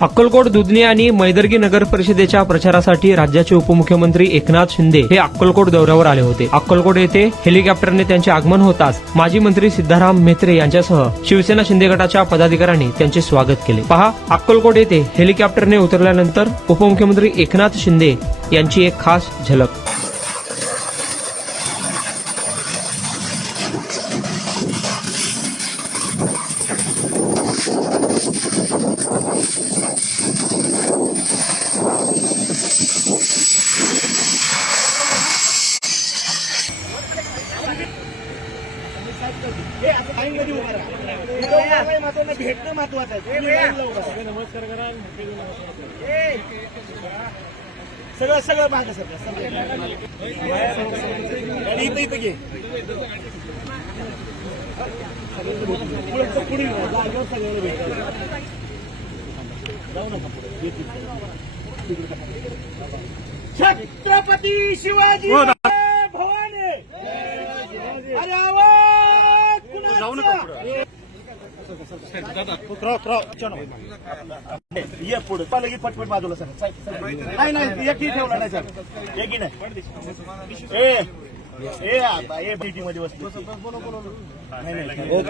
अक्कलकोट दुधनी आणि मैदर्गी नगर परिषदेच्या प्रचारासाठी राज्याचे उपमुख्यमंत्री एकनाथ शिंदे हे अक्कलकोट दौऱ्यावर आले होते. अक्कलकोट येथे हेलिकॉप्टरने त्यांचे आगमन होताच माजी मंत्री सिद्धाराम म्हेत्रे यांच्यासह शिवसेना शिंदे गटाच्या पदाधिकाऱ्यांनी त्यांचे स्वागत केले. पहा, अक्कलकोट येथे हेलिकॉप्टरने उतरल्यानंतर उपमुख्यमंत्री एकनाथ शिंदे यांची एक खास झलक. भेटणं महत्वाचं आहे. नमस्कार करा. सगळं सगळं मागे सगळं इथं इथं घे. पुढे जागेवर सगळ्यांना भेटायला जाऊ नका. छत्रपती शिवाजी भवानी. अरे आवाज जाऊ नका. ये पुढे पालगी पटपट बाजूला सर. नाही एकही ठेवला नाही सर. एकही नाही. ए ए आता ए बीटी मध्ये बसलो. नाही.